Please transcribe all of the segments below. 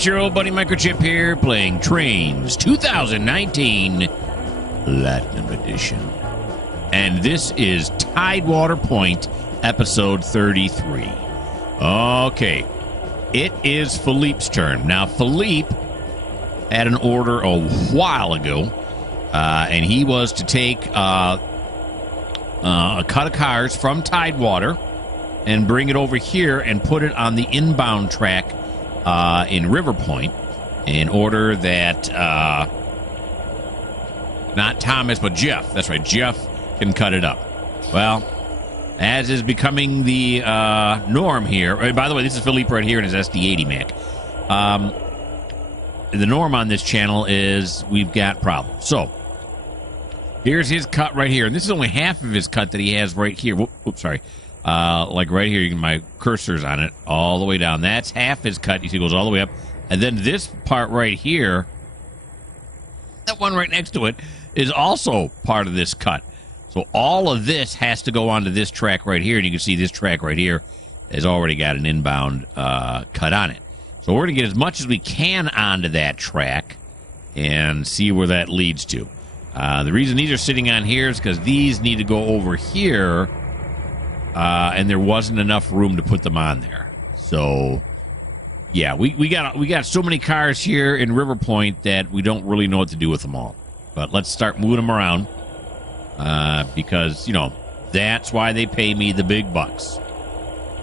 it's your old buddy Mikerowchip here, playing Trainz 2019 Platinum Edition. And this is TideWater Point, episode 33. Okay, it is Philippe's turn. Now, Philippe had an order a while ago, and he was to take a cut of cars from TideWater and bring it over here and put it on the inbound track in River Point in order that not Thomas, but Jeff. That's right, Jeff can cut it up. Well, as is becoming the norm here. By the way, this is Philippe right here in his SD80 Mac. The norm on this channel is we've got problems. So here's his cut right here, and this is only half of his cut that he has right here. Oops, sorry. Like right here, my cursor's on it all the way down. That's half his cut. You see, it goes all the way up. And then this part right here, that one right next to it, is also part of this cut. So all of this has to go onto this track right here. And you can see this track right here has already got an inbound cut on it. So we're going to get as much as we can onto that track and see where that leads to. The reason these are sitting on here is because these need to go over here. And there wasn't enough room to put them on there. So, yeah, we got so many cars here in River Point that we don't really know what to do with them all. But let's start moving them around because, you know, that's why they pay me the big bucks.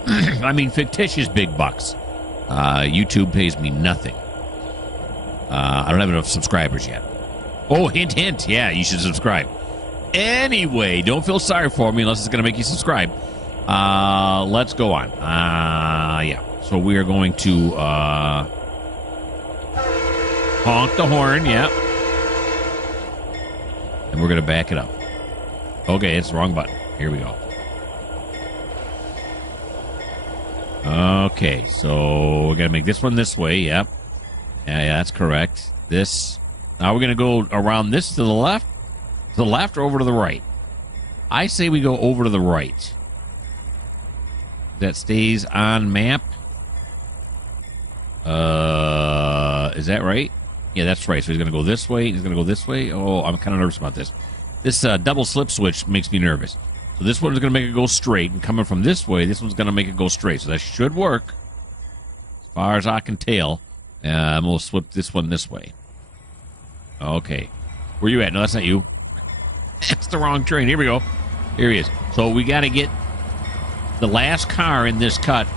I mean, fictitious big bucks. YouTube pays me nothing. I don't have enough subscribers yet. Oh, hint, hint. Yeah, you should subscribe. Anyway, don't feel sorry for me unless it's going to make you subscribe. Let's go on. Yeah. So we are going to honk the horn. Yeah. And we're going to back it up. Okay, it's the wrong button. Here we go. Okay, so we're going to make this one this way. Yep. Yeah, that's correct. This. Now we're going to go around this to the left. To the left or over to the right? I say we go over to the right. That stays on map. Is that right? Yeah, that's right. So he's going to go this way. He's going to go this way. Oh, I'm kind of nervous about this. This double slip switch makes me nervous. So this one's going to make it go straight. And coming from this way, this one's going to make it go straight. So that should work. As far as I can tell. I'm going to flip this one this way. Okay. Where you at? No, that's not you. That's the wrong train. Here we go. Here he is. So we got to get the last car in this cut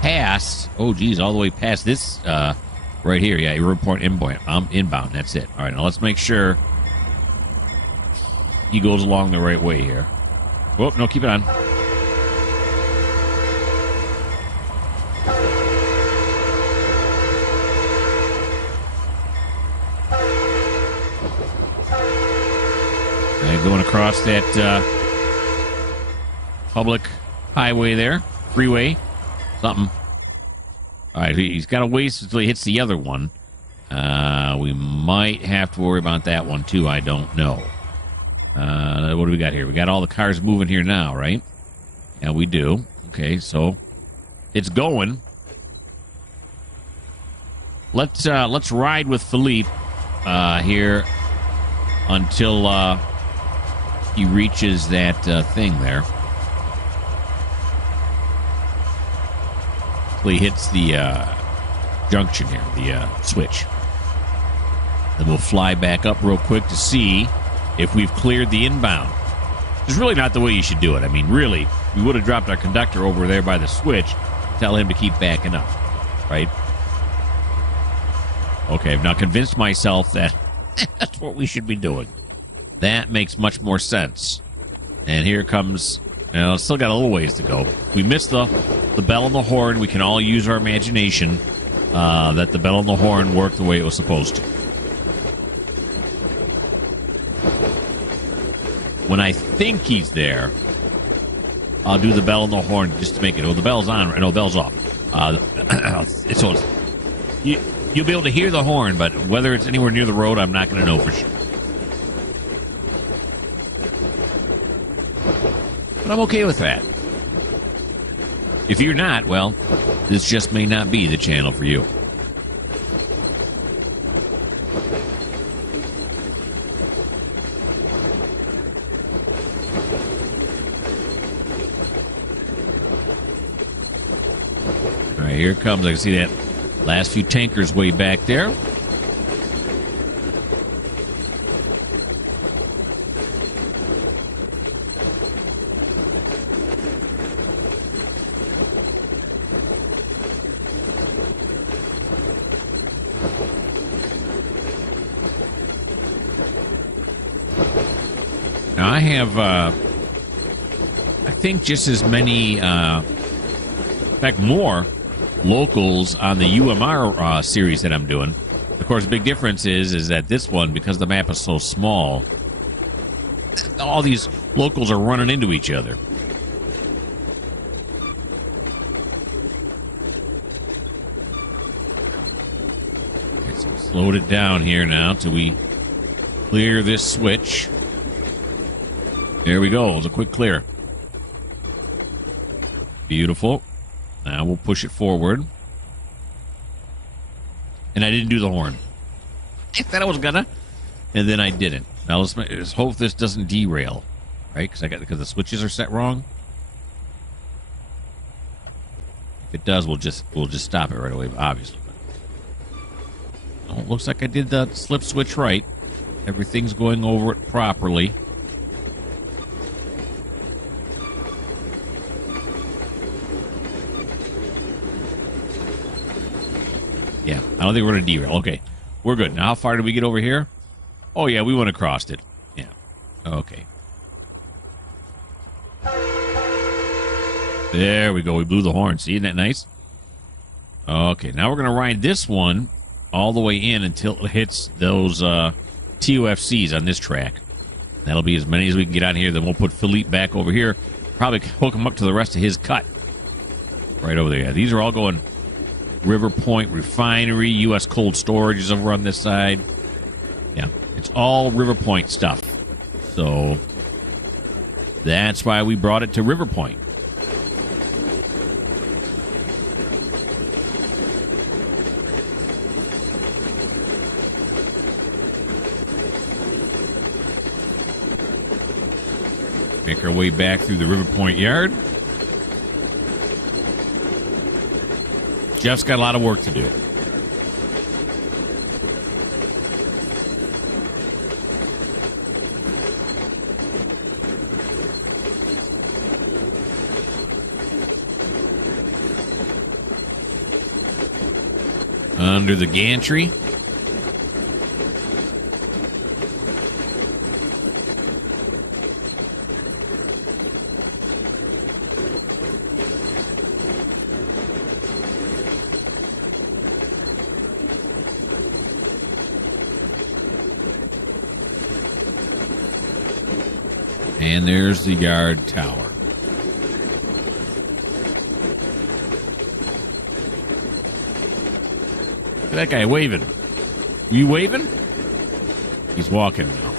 past. Oh, geez, all the way past this right here. Yeah, River Point inbound. That's it. All right, now let's make sure he goes along the right way here. Whoop, no, keep it on. Going across that public highway there, freeway, something. All right, he's got to wait until he hits the other one. We might have to worry about that one too. I don't know. What do we got here? We got all the cars moving here now, right? Yeah, we do. Okay, so it's going. Let's ride with Philippe here until he reaches that thing there. He hits the junction here, the switch. Then we'll fly back up real quick to see if we've cleared the inbound. It's really not the way you should do it. I mean, really, we would have dropped our conductor over there by the switch, tell him to keep backing up, right? Okay, I've now convinced myself that that's what we should be doing. That makes much more sense. And here comes, you know, still got a little ways to go. We missed the bell and the horn. We can all use our imagination that the bell and the horn worked the way it was supposed to. When I think he's there, I'll do the bell and the horn just to make it. Oh, the bell's on. No, the bell's off. So you'll be able to hear the horn, but whether it's anywhere near the road, I'm not going to know for sure. But I'm okay with that. If you're not, well, this just may not be the channel for you. here it comes. I can see that last few tankers way back there. Now, I have, I think, just as many, in fact, more locals on the UMR series that I'm doing. Of course, the big difference is that this one, because the map is so small, all these locals are running into each other. Okay, so slowed it down here now till we clear this switch. There we go. It was a quick clear. Beautiful. Now we'll push it forward. And I didn't do the horn. I thought I was gonna, and then I didn't. Now let's hope this doesn't derail, right? Because the switches are set wrong. If it does, we'll just stop it right away. Obviously. Oh, it looks like I did the slip switch right. Everything's going over it properly. Yeah, I don't think we're going to derail. Okay, we're good. Now, how far did we get over here? Oh, yeah, we went across it. Yeah, okay. There we go. We blew the horn. See, isn't that nice? Okay, now we're going to ride this one all the way in until it hits those TOFCs on this track. That'll be as many as we can get on here. Then we'll put Philippe back over here. Probably hook him up to the rest of his cut. Right over there. Yeah, these are all going... River Point Refinery, U.S. Cold Storage is over on this side. Yeah, it's all River Point stuff. So that's why we brought it to River Point. Make our way back through the River Point yard. Jeff's got a lot of work to do. Under the gantry. And there's the yard tower. Look at that guy waving. Are you waving? He's walking now.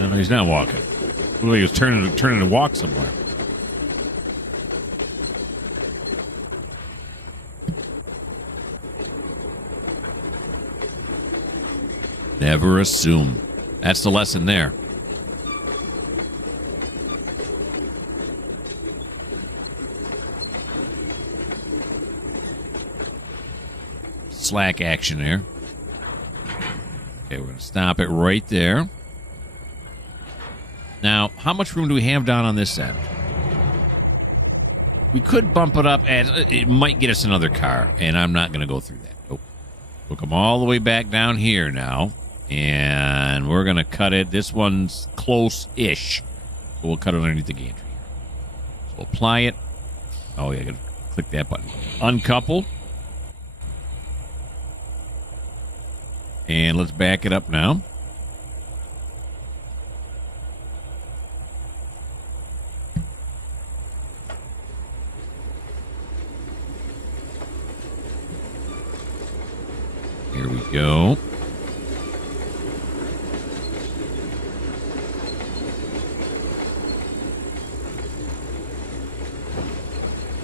No, he's not walking. Looked like he was turning to walk somewhere. Never assume. That's the lesson there. Slack action there. Okay, we're going to stop it right there. Now, how much room do we have down on this end? We could bump it up, and it might get us another car, and I'm not going to go through that. Nope. We'll come all the way back down here now, and we're going to cut it. This one's close-ish, so we'll cut it underneath the gantry. So we'll apply it. Oh, yeah, I got to click that button. Uncouple. And let's back it up now. Here we go.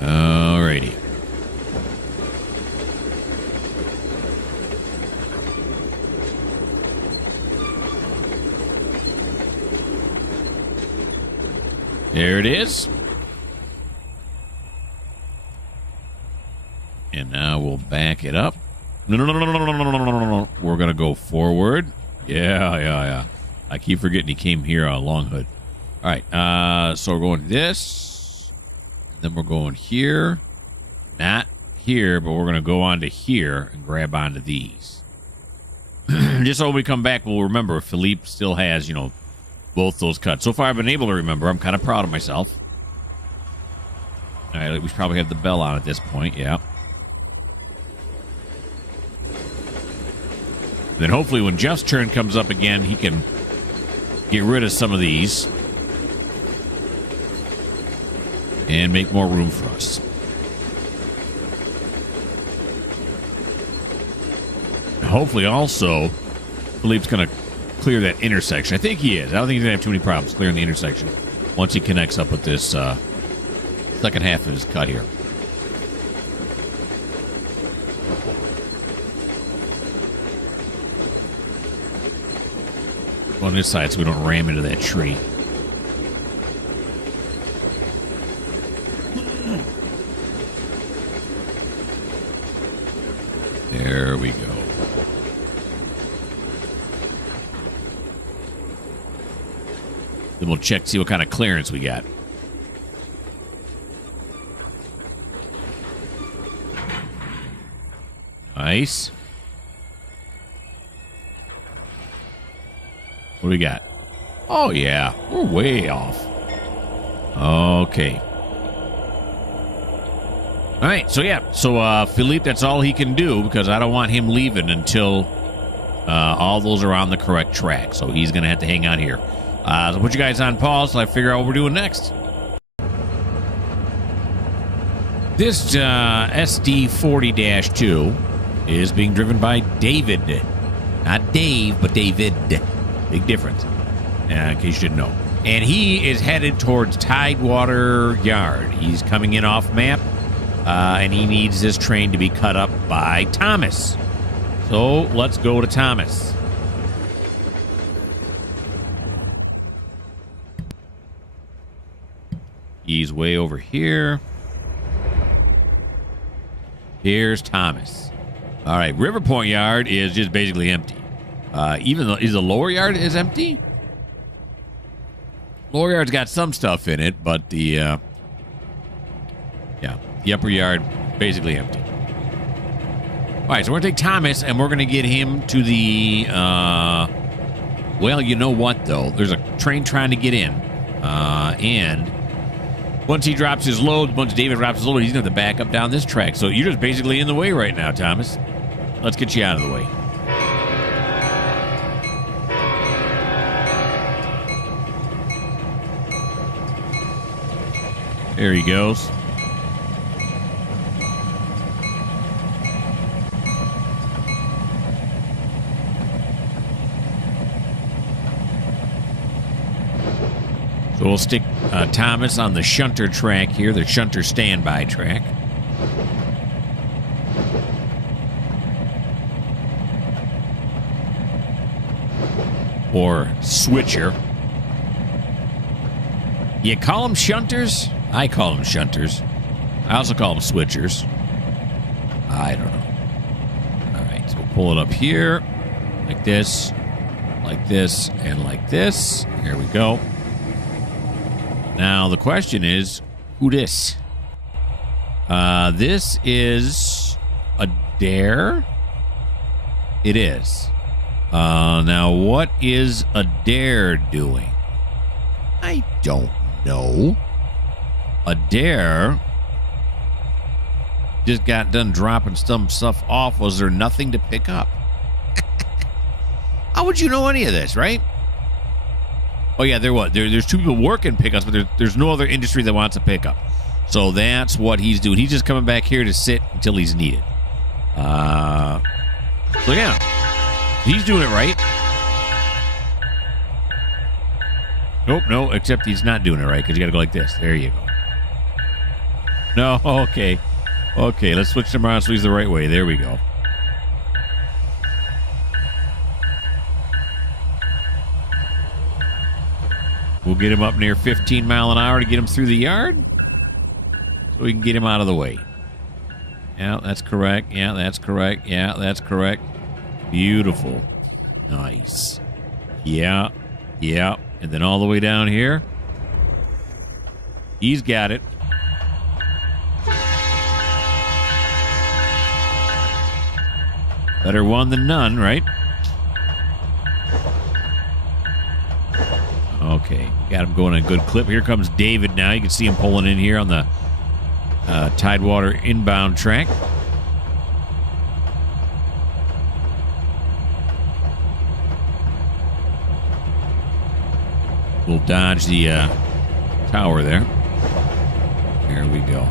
Alrighty. There it is. back it up. No, no, no, no, no, no, no, no, no, no, no. We're going to go forward. Yeah. I keep forgetting he came here on Long Hood. All right, so we're going this. Then we're going here. Not here, but we're going to go on to here and grab onto these. Just so when we come back, we'll remember Philippe still has, you know, both those cuts. So far, I've been able to remember. I'm kind of proud of myself. All right, we should probably have the bell on at this point. Yeah. Then hopefully when Jeff's turn comes up again, he can get rid of some of these and make more room for us. Hopefully also Philippe's going to clear that intersection. I think he is. I don't think he's going to have too many problems clearing the intersection once he connects up with this second half of his cut here. On this side so we don't ram into that tree. There we go. Then we'll check, see what kind of clearance we got. Nice. What do we got? Oh, yeah. We're way off. Okay. All right. So, yeah. So, Philippe, that's all he can do because I don't want him leaving until all those are on the correct track. So, he's going to have to hang out here. So, put you guys on pause till I figure out what we're doing next. This SD40-2 is being driven by David. Not Dave, but David. Big difference, in case you didn't know. And he is headed towards TideWater Yard. He's coming in off map, and he needs this train to be cut up by Thomas. So let's go to Thomas. He's way over here. Here's Thomas. All right, River Point Yard is just basically empty. Even though is the lower yard is empty. Lower yard's got some stuff in it, but the upper yard basically empty. All right, so we're gonna take Thomas and we're gonna get him to the. Well, you know what though? There's a train trying to get in, and once he drops his load, once David drops his load, he's gonna have to back up down this track. So you're just basically in the way right now, Thomas. Let's get you out of the way. There he goes. So we'll stick Thomas on the shunter track here, the shunter standby track. Or switcher. You call them shunters? I call them shunters. I also call them switchers. I don't know. All right, so we'll pull it up here like this, and like this. Here we go. Now, the question is, who this? This is a dare? It is. Now, what is a dare doing? I don't know. A dare just got done dropping some stuff off. Was there nothing to pick up? How would you know any of this, right? Oh, yeah, there was. There's two people working pickups, but there's no other industry that wants a pickup. So that's what he's doing. He's just coming back here to sit until he's needed. So, yeah. He's doing it right. Nope, no, except he's not doing it right because you got to go like this. There you go. No, okay. Okay, let's switch them around so he's the right way. There we go. We'll get him up near 15 mile an hour to get him through the yard so we can get him out of the way. Yeah, that's correct. Yeah, that's correct. Yeah, that's correct. Beautiful. Nice. Yeah. Yeah. And then all the way down here. He's got it. Better one than none, right? Okay. Got him going a good clip. Here comes David now. You can see him pulling in here on the TideWater inbound track. We'll dodge the tower there. There we go.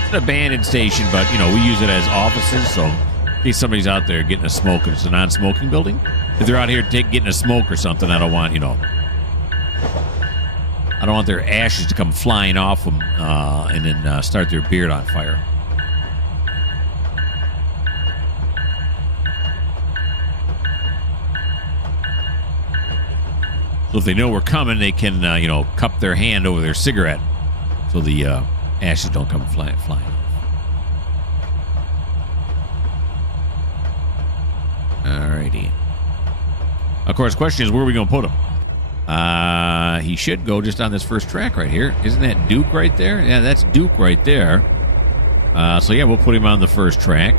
It's an abandoned station, but, you know, we use it as offices, so in case somebody's out there getting a smoke and it's a non-smoking building, if they're out here getting a smoke or something, I don't want, you know, I don't want their ashes to come flying off them and then start their beard on fire. So if they know we're coming, they can, you know, cup their hand over their cigarette so the ashes don't come flying off. Alrighty. Of course, the question is, where are we going to put him? He should go just on this first track right here. Isn't that Duke right there? Yeah, that's Duke right there. So, yeah, we'll put him on the first track.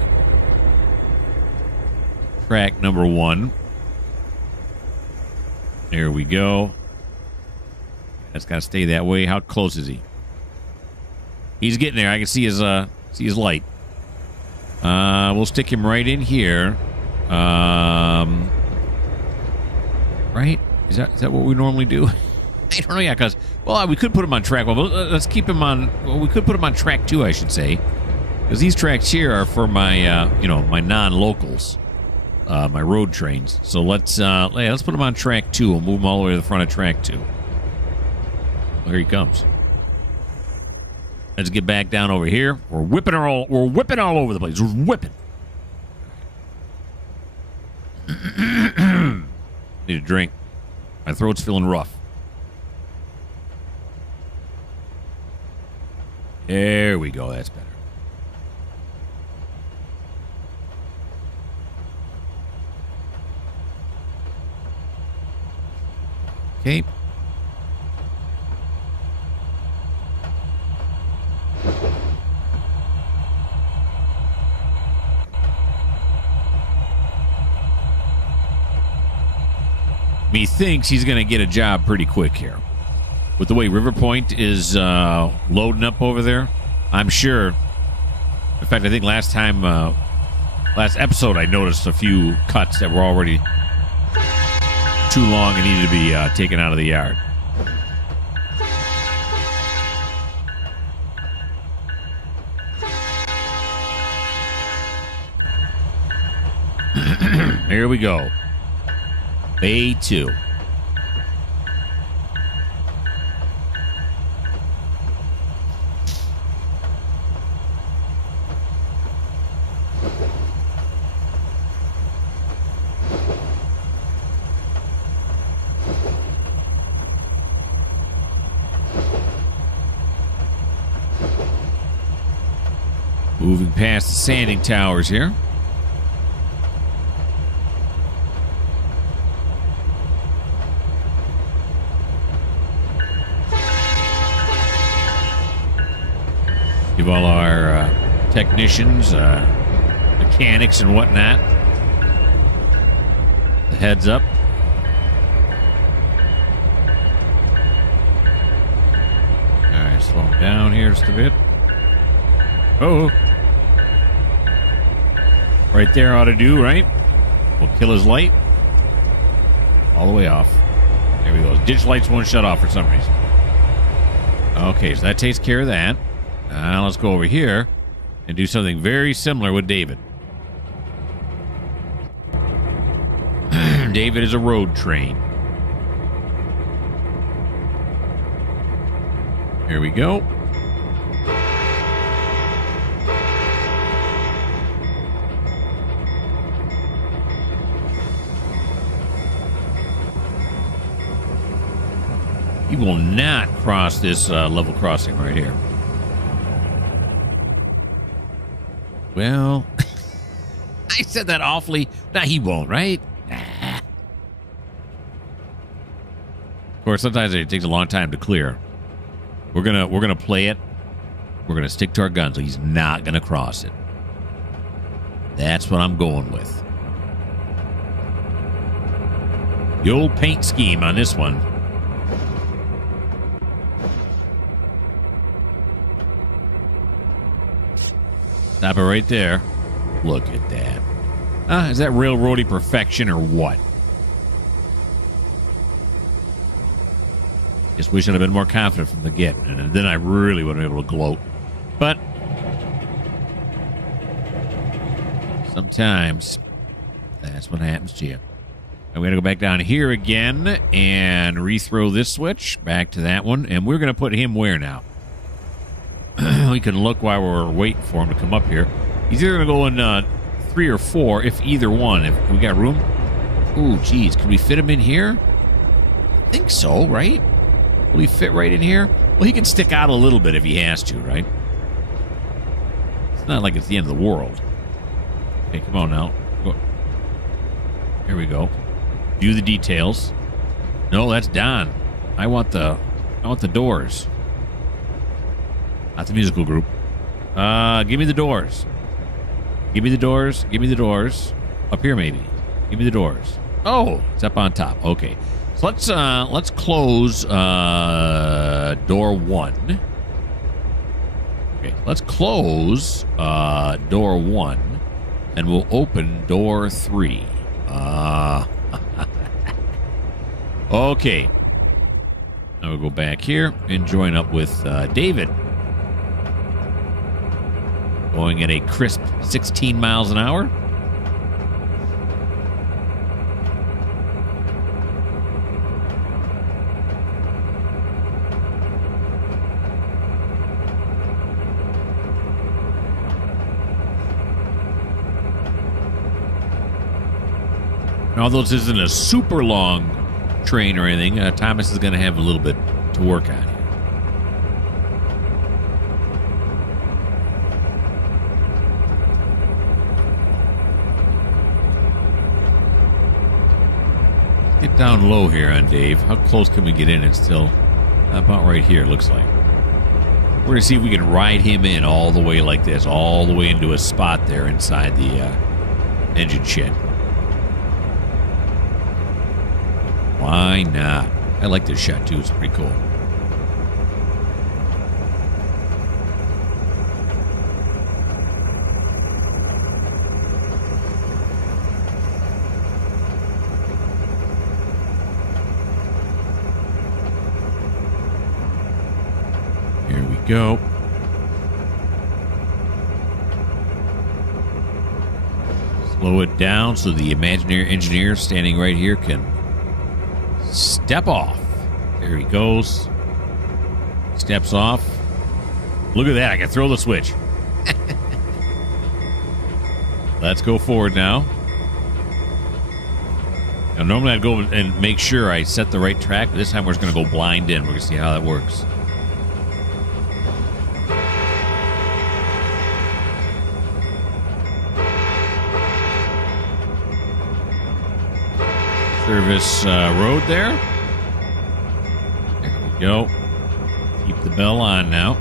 Track number 1. There we go. That's got to stay that way. How close is he? He's getting there. I can see his light. We'll stick him right in here. Right? Is that what we normally do? I don't know. Yeah, because we could put him on track 1. But let's keep him on. Well, we could put him on track 2, I should say, because these tracks here are for my my non-locals. My road trains. So let's put him on track 2. We'll move him all the way to the front of track 2. Well, here he comes. Let's get back down over here. We're whipping all over the place. We're whipping. Need a drink. My throat's feeling rough. There we go. That's better. Okay. Methinks he's going to get a job pretty quick here. With the way River Point is loading up over there, I'm sure. In fact, I think last episode, I noticed a few cuts that were already too long and needed to be taken out of the yard. Here we go. Bay 2. Moving past the sanding towers here. Give all our technicians, mechanics and whatnot the heads up. All right, slow him down here just a bit. Oh. Right there ought to do, right? We'll kill his light. All the way off. There we go. Ditch lights won't shut off for some reason. Okay, so that takes care of that. Now let's go over here and do something very similar with David. David is a road train. Here we go. He will not cross this level crossing right here. Well, I said that awfully. Nah, he won't, right? Nah. Of course, sometimes it takes a long time to clear. We're gonna play it. We're gonna stick to our guns. He's not gonna cross it. That's what I'm going with. The old paint scheme on this one. Stop it right there. Look at that. Is that railroady perfection or what? Just wish I'd have been more confident from the get, and then I really would have been able to gloat. But sometimes that's what happens to you. I'm going to go back down here again and rethrow this switch back to that one, and we're going to put him where now? We can look while we're waiting for him to come up here. He's either going to go in 3 or 4, if either one. If we got room. Ooh, geez. Can we fit him in here? I think so, right? Will he fit right in here? Well, he can stick out a little bit if he has to, right? It's not like it's the end of the world. Okay, come on now. Here we go. View the details. No, that's Don. I want the doors. Not the musical group. Give me the doors. Give me the doors. Give me the doors. Up here, maybe. Give me the doors. Oh, it's up on top. Okay. So let's close door 1. Okay, let's close door 1, and we'll open door 3. Okay. Now we'll go back here and join up with David. Going at a crisp 16 miles an hour. And although this isn't a super long train or anything, Thomas is going to have a little bit to work on here. Get down low here on Dave. How close can we get in? It's still about right here, it looks like. We're going to see if we can ride him in all the way like this, all the way into a spot there inside the engine shed. Why not? I like this shot too. It's pretty cool. Here we go. Slow it down so the imaginary engineer standing right here can step off. There he goes. Steps off. Look at that. I can throw the switch. Let's go forward now. Now, normally I'd go and make sure I set the right track, but this time we're just going to go blind in. We're going to see how that works. Service road there. There we go. Keep the bell on now.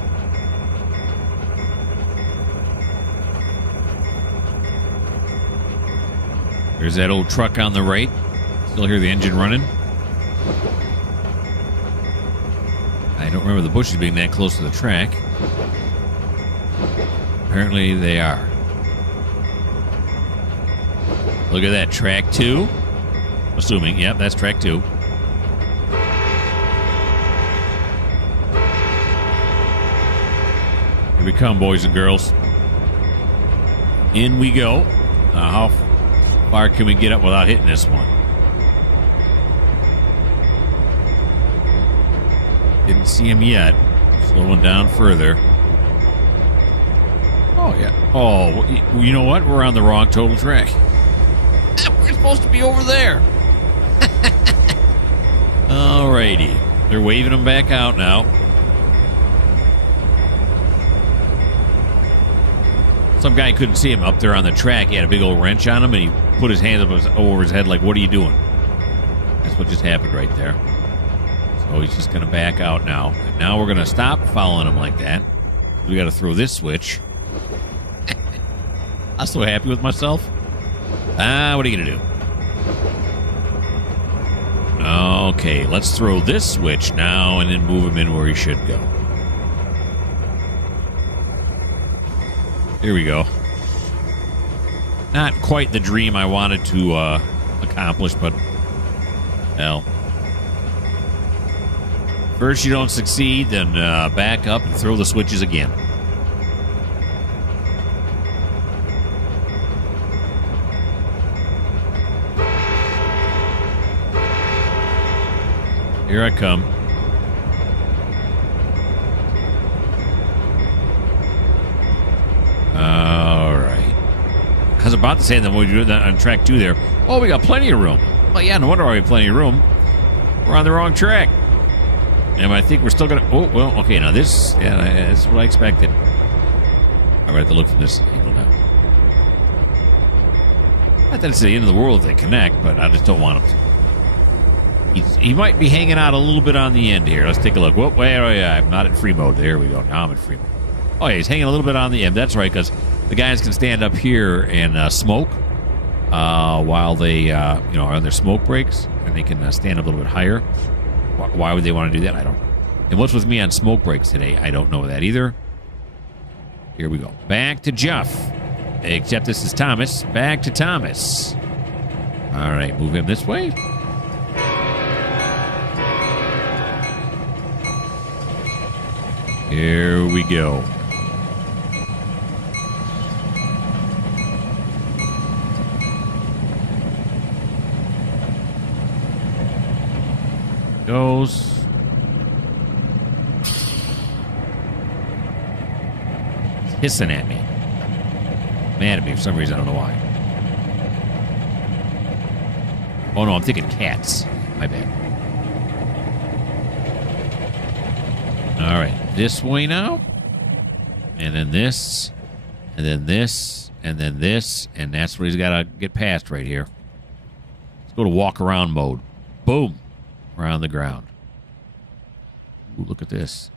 There's that old truck on the right. Still hear the engine running. I don't remember the bushes being that close to the track. Apparently they are. Look at that, track 2. Assuming, yep, that's track 2. Here we come, boys and girls. In we go. Now, how far can we get up without hitting this one? Didn't see him yet. Slowing down further. Oh, yeah. Oh, you know what? We're on the wrong total track. We're supposed to be over there. Alrighty. They're waving them back out now. Some guy couldn't see him up there on the track. He had a big old wrench on him, and he put his hands up over his head like, what are you doing? That's what just happened right there. So he's just going to back out now. And now we're going to stop following him like that. We got to throw this switch. I'm so happy with myself. What are you going to do? Okay, let's throw this switch now and then move him in where he should go. Here we go. Not quite the dream I wanted to accomplish, but hell. First you don't succeed, then back up and throw the switches again. Here I come. All right. I was about to say that when we do that on track 2 there. Oh, we got plenty of room. Well, yeah, no wonder we have plenty of room. We're on the wrong track. And I think we're still going to... Oh, well, okay, now this... Yeah, that's what I expected. I'm going to have to look from this angle now. Not that it's the end of the world if they connect, but I just don't want them to. He might be hanging out a little bit on the end here. Let's take a look. Whoop, wait, oh, yeah, I'm not in free mode. There we go. Now I'm in free mode. Oh, yeah, he's hanging a little bit on the end. That's right, because the guys can stand up here and smoke while they, are on their smoke breaks, and they can stand up a little bit higher. Why would they want to do that? I don't know. And what's with me on smoke breaks today? I don't know that either. Here we go. Back to Jeff. Except this is Thomas. Back to Thomas. All right, move him this way. Here we go. Goes. It's hissing at me. Mad at me for some reason. I don't know why. Oh no, I'm thinking cats. My bad. All right. This way now, and then this, and then this, and then this, and that's what he's got to get past right here. Let's go to walk around mode. Boom. Around the ground. Ooh, look at this.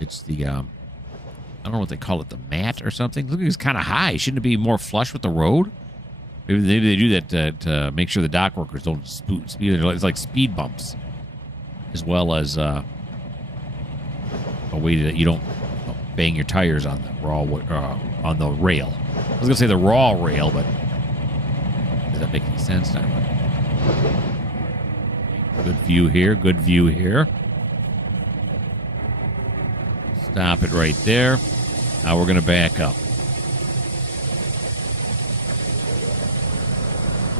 It's the, I don't know what they call it, the mat or something. Look, it's kind of high. Shouldn't it be more flush with the road? Maybe they do that to make sure the dock workers don't speed. It's like speed bumps, as well as a way that you don't bang your tires on the on the rail. I was gonna say the raw rail, but does that make any sense? Not really. Good view here. Good view here. Stop it right there. Now we're gonna back up.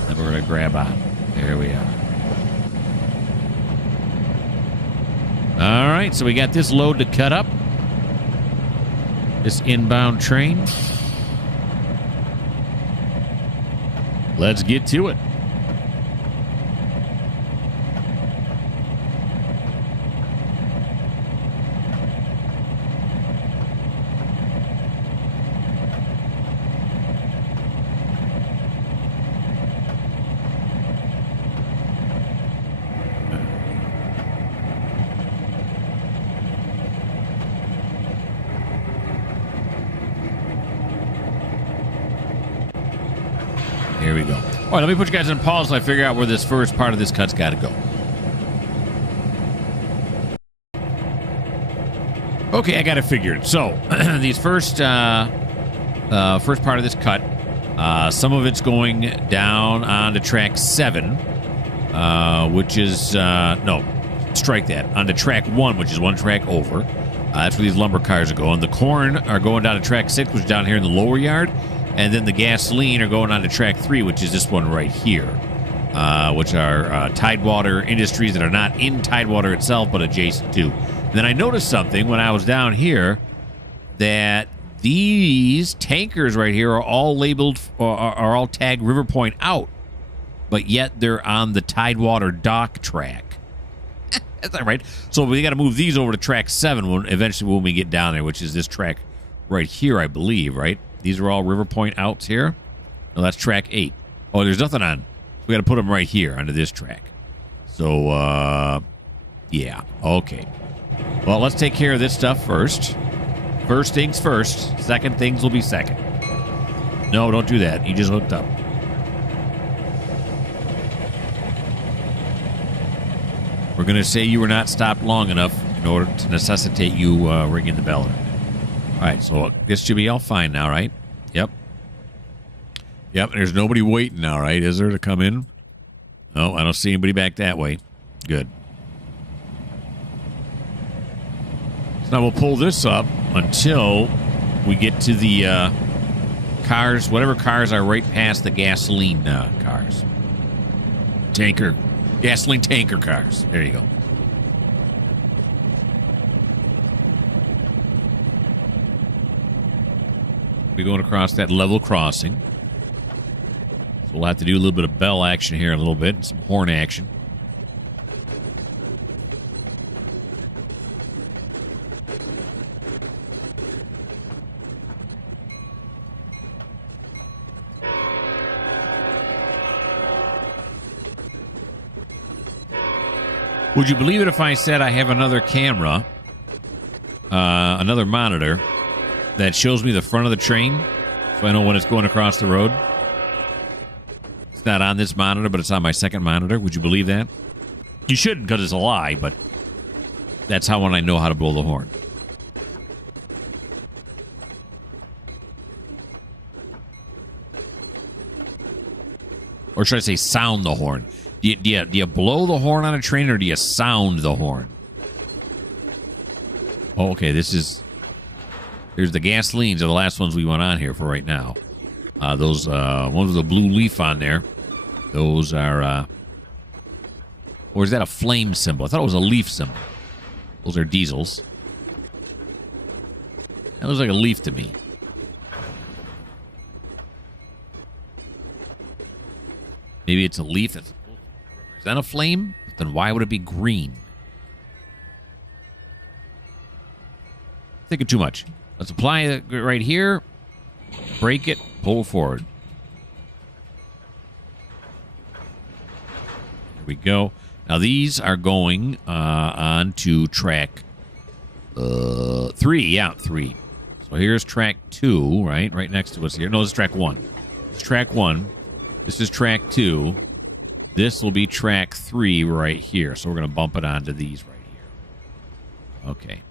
Then we're gonna grab on. There we are. All right, so we got this load to cut up. This inbound train. Let's get to it. Here we go. All right, let me put you guys on pause so I figure out where this first part of this cut's got to go. Okay, I got it figured. So, these first part of this cut, some of it's going down onto track 7, which is, no, strike that, onto track 1, which is one track over. That's where these lumber cars are going. The corn are going down to track 6, which is down here in the lower yard. And then the gasoline are going on to track 3, which is this one right here, which are TideWater industries that are not in TideWater itself, but adjacent to. And then I noticed something when I was down here, that these tankers right here are all labeled, are all tagged River Point out, but yet they're on the TideWater dock track. That's not right. So we got to move these over to track 7 eventually when we get down there, which is this track right here, I believe, right? These are all River Point outs here. No, that's track 8. Oh, there's nothing on. We got to put them right here onto this track. So, yeah. Okay. Well, let's take care of this stuff first. First things first. Second things will be second. No, don't do that. You just hooked up. We're going to say you were not stopped long enough in order to necessitate you ringing the bell. All right, so this should be all fine now, right? Yep. Yep, there's nobody waiting now, right? Is there to come in? No, I don't see anybody back that way. Good. So now we'll pull this up until we get to the cars, whatever cars are right past the gasoline cars. Gasoline tanker cars. There you go. We're going across that level crossing. So we'll have to do a little bit of bell action here in a little bit, some horn action. Would you believe it if I said I have another camera, another monitor, that shows me the front of the train so I know when it's going across the road? It's not on this monitor, but it's on my second monitor. Would you believe that? You shouldn't because it's a lie, but that's how when I know how to blow the horn. Or should I say sound the horn? Do you blow the horn on a train or do you sound the horn? Oh, okay, there's the gasolines are the last ones we went on here for right now. Those ones with a blue leaf on there. Those are, or is that a flame symbol? I thought it was a leaf symbol. Those are diesels. That looks like a leaf to me. Maybe it's a leaf that's supposed to represent a flame? But then why would it be green? Thinking too much. Let's apply it right here. Break it. Pull forward. Here we go. Now these are going on to track 3. Yeah, 3. So here's track 2, right? Right next to us here. No, this is track 1. It's track 1. This is track 2. This will be track 3 right here. So we're going to bump it onto these right here. Okay.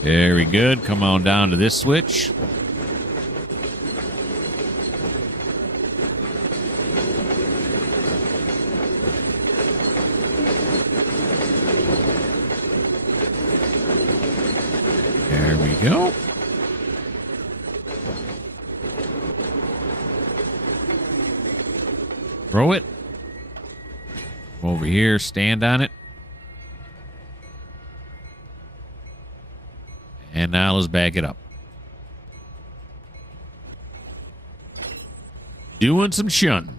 Very good. Come on down to this switch. There we go. Throw it. Over here, stand on it. And now let's back it up. Doing some shunting.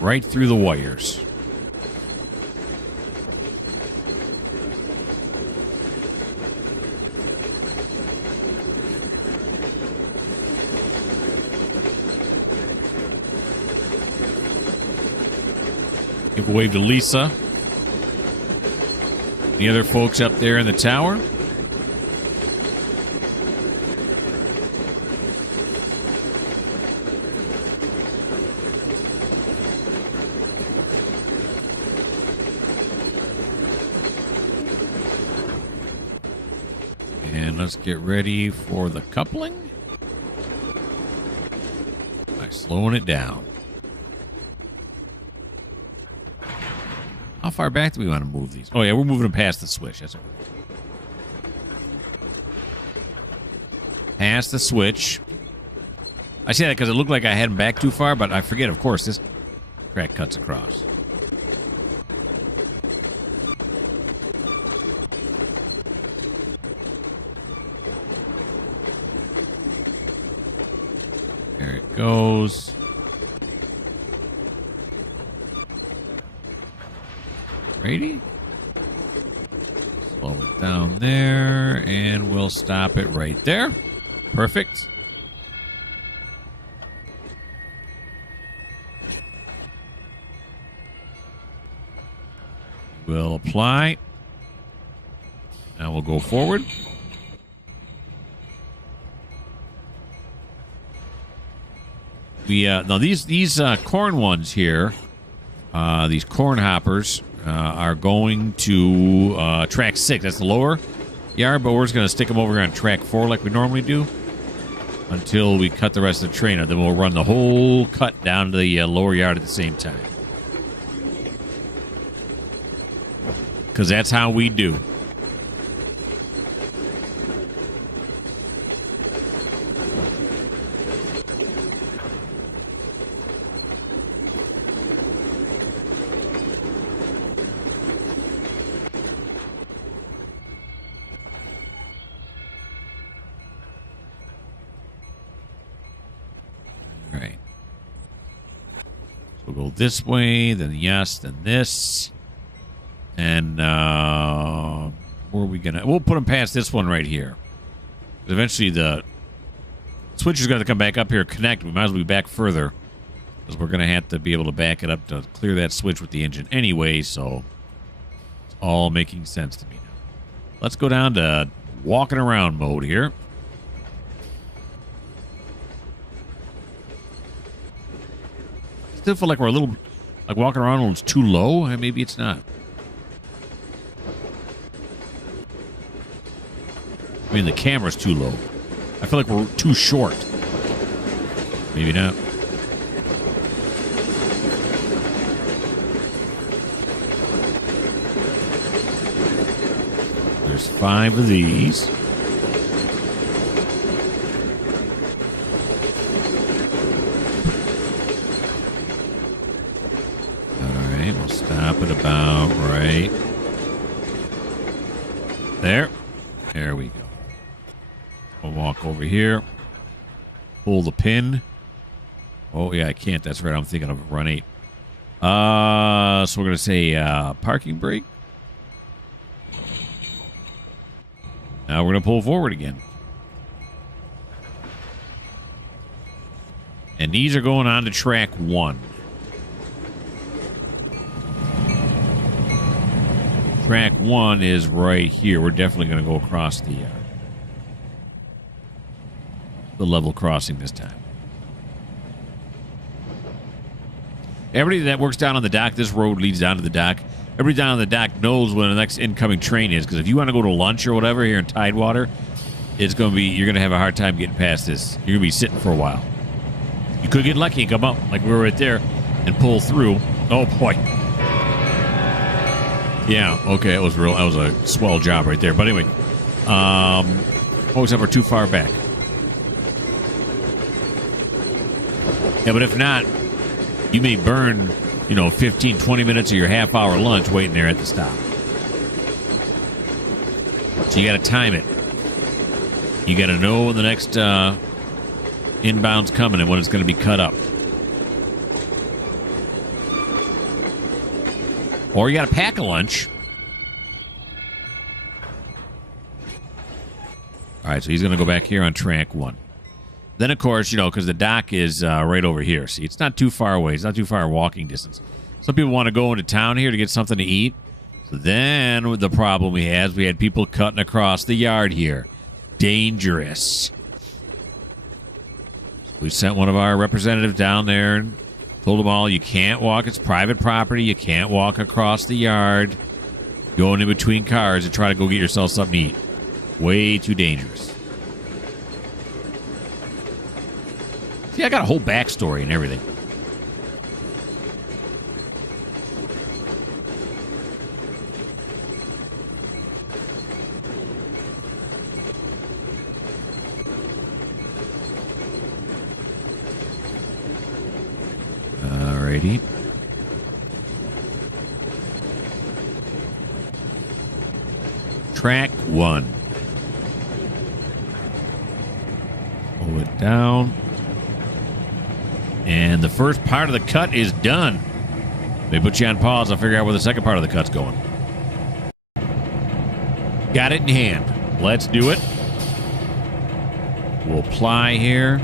Right through the wires. Give a wave to Lisa. The other folks up there in the tower. Let's get ready for the coupling by slowing it down. How far back do we want to move these? Oh, yeah, we're moving them past the switch. That's what we're doing. past the switch. I say that because it looked like I had him back too far, but I forget, of course, this track cuts across. There it goes. Ready? Slow it down there, and we'll stop it right there. Perfect. We'll apply. Now we'll go forward. We now these corn ones here, these corn hoppers are going to track 6. That's the lower yard, but we're just going to stick them over here on track 4 like we normally do until we cut the rest of the train up. Then we'll run the whole cut down to the lower yard at the same time. Because that's how we do. All right. So we'll go this way, then yes, then this. And where are we gonna? We'll put them past this one right here. Eventually, the switch is going to come back up here, connect. We might as well be back further because we're going to have to be able to back it up to clear that switch with the engine anyway. So it's all making sense to me now. Let's go down to walking around mode here. Still feel like we're a little like walking around when it's too low. Maybe it's not. I mean, the camera's too low. I feel like we're too short. Maybe not. There's 5 of these. All right, we'll stop at about right there. There we go. We'll walk over here. Pull the pin. Oh, yeah, I can't. That's right. I'm thinking of run 8. So we're going to say parking brake. Now we're going to pull forward again. And these are going on to track 1. Track 1 is right here. We're definitely going to go across the level crossing this time. Everybody that works down on the dock, this road leads down to the dock. Everybody down on the dock knows when the next incoming train is, because if you want to go to lunch or whatever here in TideWater, it's going to be, you're going to have a hard time getting past this. You're going to be sitting for a while. You could get lucky and come up like we were right there and pull through. Oh boy. Yeah, okay, that was real. That was a swell job right there. But anyway, always have our too far back. Yeah, but if not, you may burn, 15, 20 minutes of your half-hour lunch waiting there at the stop. So you got to time it. You got to know when the next inbound's coming and when it's going to be cut up. Or you got to pack a lunch. All right, so he's going to go back here on track 1. Then, of course, because the dock is right over here. See, it's not too far away. It's not too far walking distance. Some people want to go into town here to get something to eat. So then the problem we had people cutting across the yard here. Dangerous. We sent one of our representatives down there and told them all, you can't walk. It's private property. You can't walk across the yard, going in between cars and try to go get yourself something to eat. Way too dangerous. See, I got a whole backstory and everything. Alrighty. Track 1. Pull it down. And the first part of the cut is done. They put you on pause. I'll figure out where the second part of the cut's going. Got it in hand. Let's do it. We'll ply here.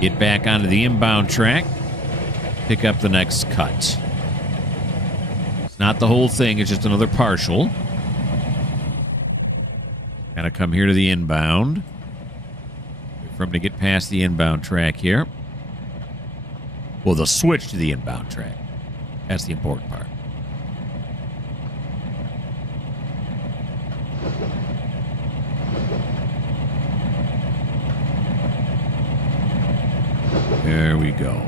Get back onto the inbound track. Pick up the next cut. It's not the whole thing. It's just another partial. Gotta come here to the inbound. Wait for him to get past the inbound track here. Well, they'll switch to the inbound track. That's the important part. There we go.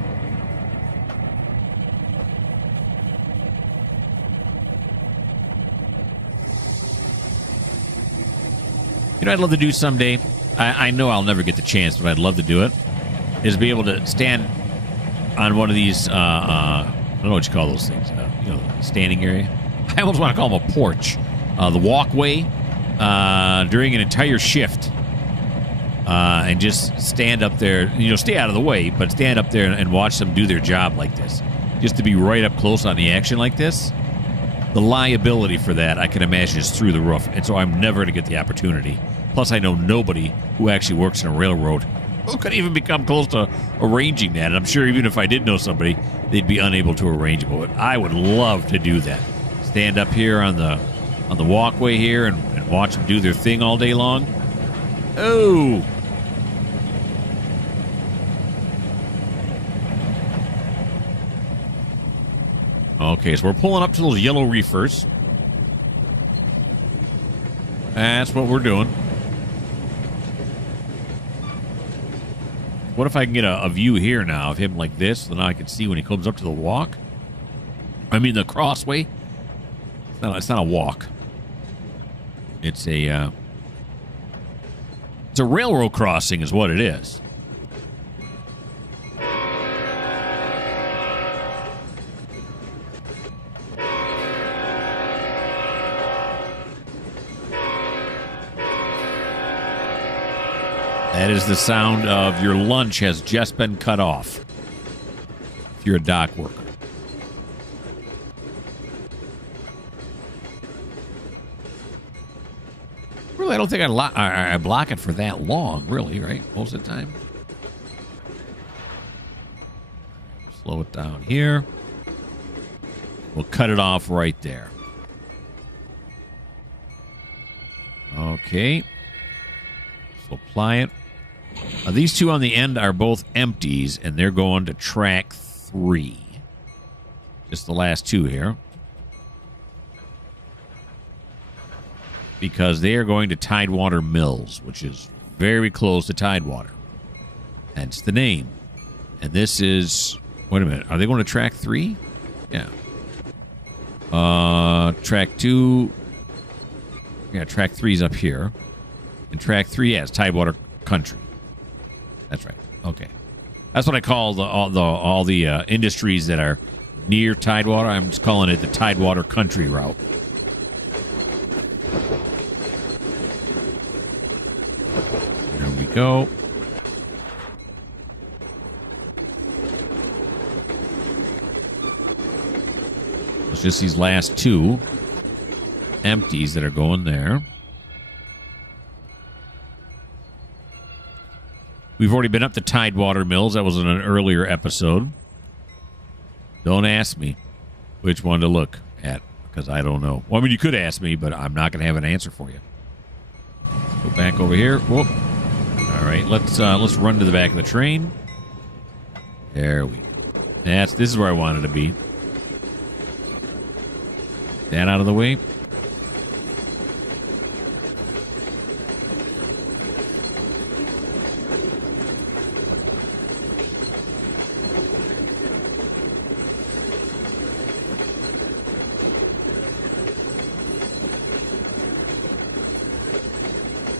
You know, I'd love to do someday. I know I'll never get the chance, but I'd love to do it. Is be able to stand on one of these. I don't know what you call those things. You know, standing area. I almost want to call them a porch. The walkway during an entire shift, and just stand up there. You know, stay out of the way, but stand up there and watch them do their job like this. Just to be right up close on the action like this. The liability for that, I can imagine, is through the roof. And so I'm never going to get the opportunity. Plus, I know nobody who actually works in a railroad who could even become close to arranging that. And I'm sure even if I did know somebody, they'd be unable to arrange it. But I would love to do that. Stand up here on the walkway here and watch them do their thing all day long. Oh! Okay, so we're pulling up to those yellow reefers. That's what we're doing. What if I can get a view here now of him like this? Then I can see when he comes up to the walk. I mean the crossway. It's not a walk. It's a railroad crossing is what it is. That is the sound of your lunch has just been cut off. If you're a dock worker. Really, I don't think I block it for that long, really, right? Most of the time. Slow it down here. We'll cut it off right there. Okay. So apply it. These two on the end are both empties, and they're going to track 3. Just the last two here. Because they are going to TideWater Mills, which is very close to TideWater. Hence the name. And this is... Wait a minute. Are they going to track 3? Yeah. Track 2... Yeah, track 3's up here. And track 3, yeah, it's TideWater Country. That's right. Okay. That's what I call all the industries that are near TideWater. I'm just calling it the TideWater Country route. There we go. It's just these last two empties that are going there. We've already been up to TideWater Mills. That was in an earlier episode. Don't ask me which one to look at, because I don't know. Well, I mean, you could ask me, but I'm not going to have an answer for you. Go back over here. Whoop. All right, let's run to the back of the train. There we go. This is where I wanted to be. That out of the way.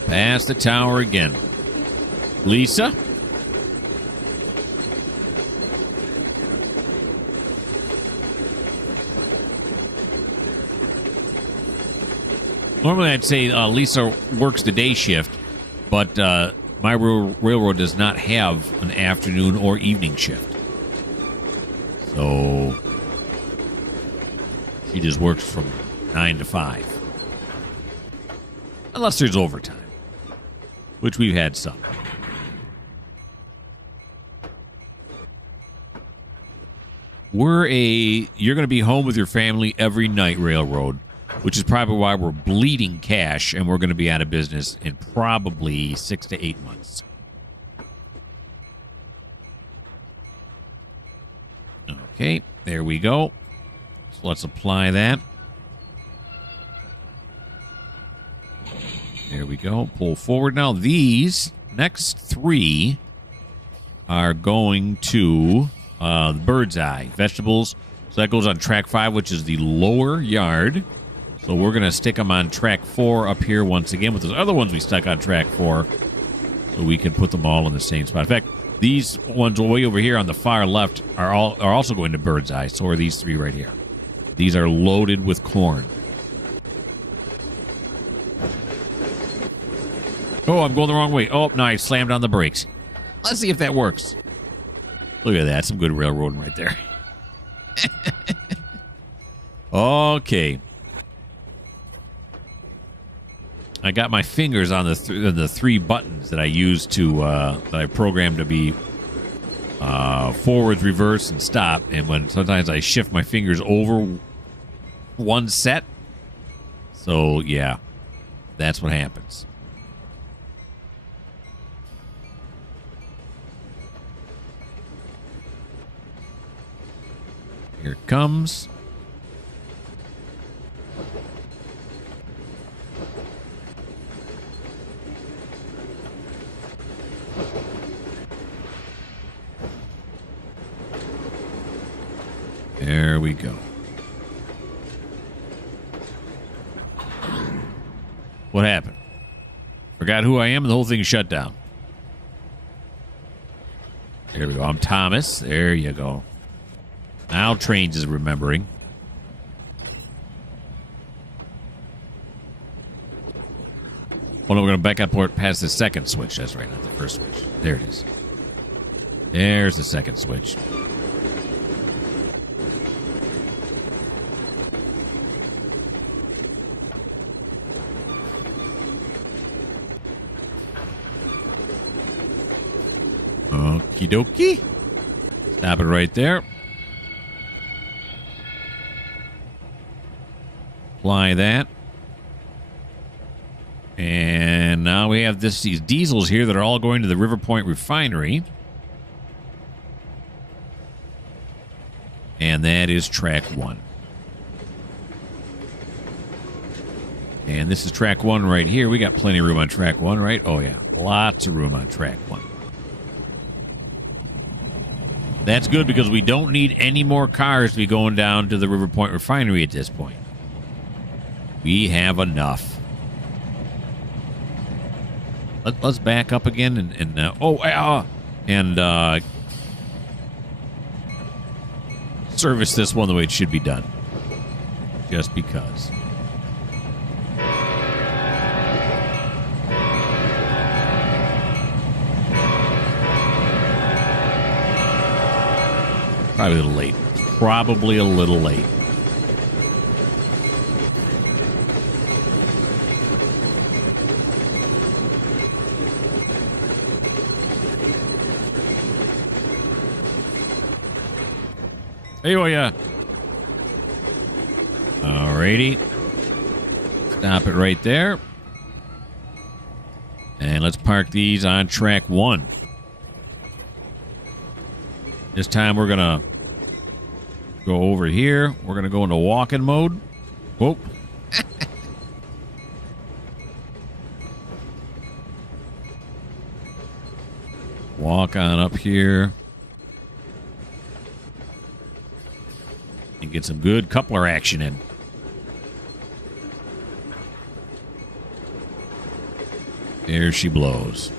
Past the tower again. Lisa? Normally, I'd say Lisa works the day shift, but my railroad does not have an afternoon or evening shift. So she just works from 9 to 5. Unless there's overtime, which we've had some. You're going to be home with your family every night railroad, which is probably why we're bleeding cash and we're going to be out of business in probably 6 to 8 months. Okay, there we go. So let's apply that. There we go. Pull forward. Now these next 3 are going to the Bird's Eye vegetables. So that goes on track 5, which is the lower yard. So we're going to stick them on track 4 up here once again with those other ones we stuck on track 4. So we can put them all in the same spot. In fact, these ones way over here on the far left are also going to Bird's Eye. So are these 3 right here. These are loaded with corn. Oh, I'm going the wrong way. Oh, no, I slammed on the brakes. Let's see if that works. Look at that. Some good railroading right there. Okay. I got my fingers on the 3 buttons that I use to that I programmed to be forward, reverse, and stop. And when sometimes I shift my fingers over one set. So yeah, that's what happens. Here it comes. There we go. What happened? Forgot who I am and the whole thing shut down. There we go. I'm Thomas. There you go. Now Trainz is remembering. Well, no, we're going to back up past the second switch. That's right, not the first switch. There it is. There's the second switch. Okie dokie. Stop it right there. Apply that. And now we have these diesels here that are all going to the River Point refinery. And that is track 1. And this is track 1 right here. We got plenty of room on track 1, right? Oh, yeah. Lots of room on track 1. That's good because we don't need any more cars to be going down to the River Point refinery at this point. We have enough. Let's back up again and service this one the way it should be done. Just because. Probably a little late. Probably a little late. Hey, oh yeah. Alrighty. Stop it right there. And let's park these on track 1. This time we're going to go over here. We're going to go into walking mode. Whoa. Walk on up here. And get some good coupler action in. There she blows.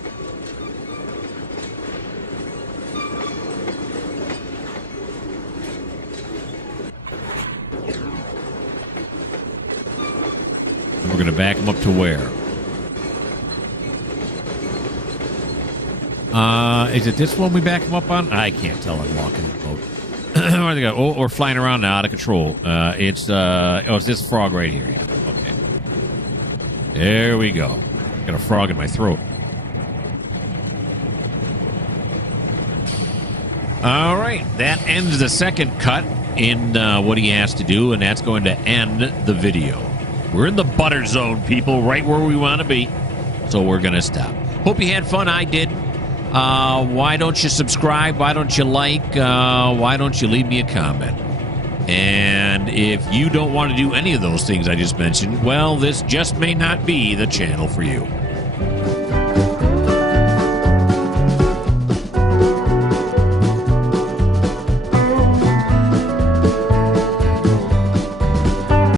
We're going to back him up to where? Is it this one we back him up on? I can't tell. I'm walking the boat. Where they go? Oh, we're flying around now, out of control. It's this frog right here. Yeah. Okay. There we go. Got a frog in my throat. All right, that ends the second cut in what he has to do, and that's going to end the video. We're in the butter zone, people, right where we want to be. So we're going to stop. Hope you had fun. I did. Why don't you subscribe? Why don't you like? Why don't you leave me a comment? And if you don't want to do any of those things I just mentioned, well, this just may not be the channel for you.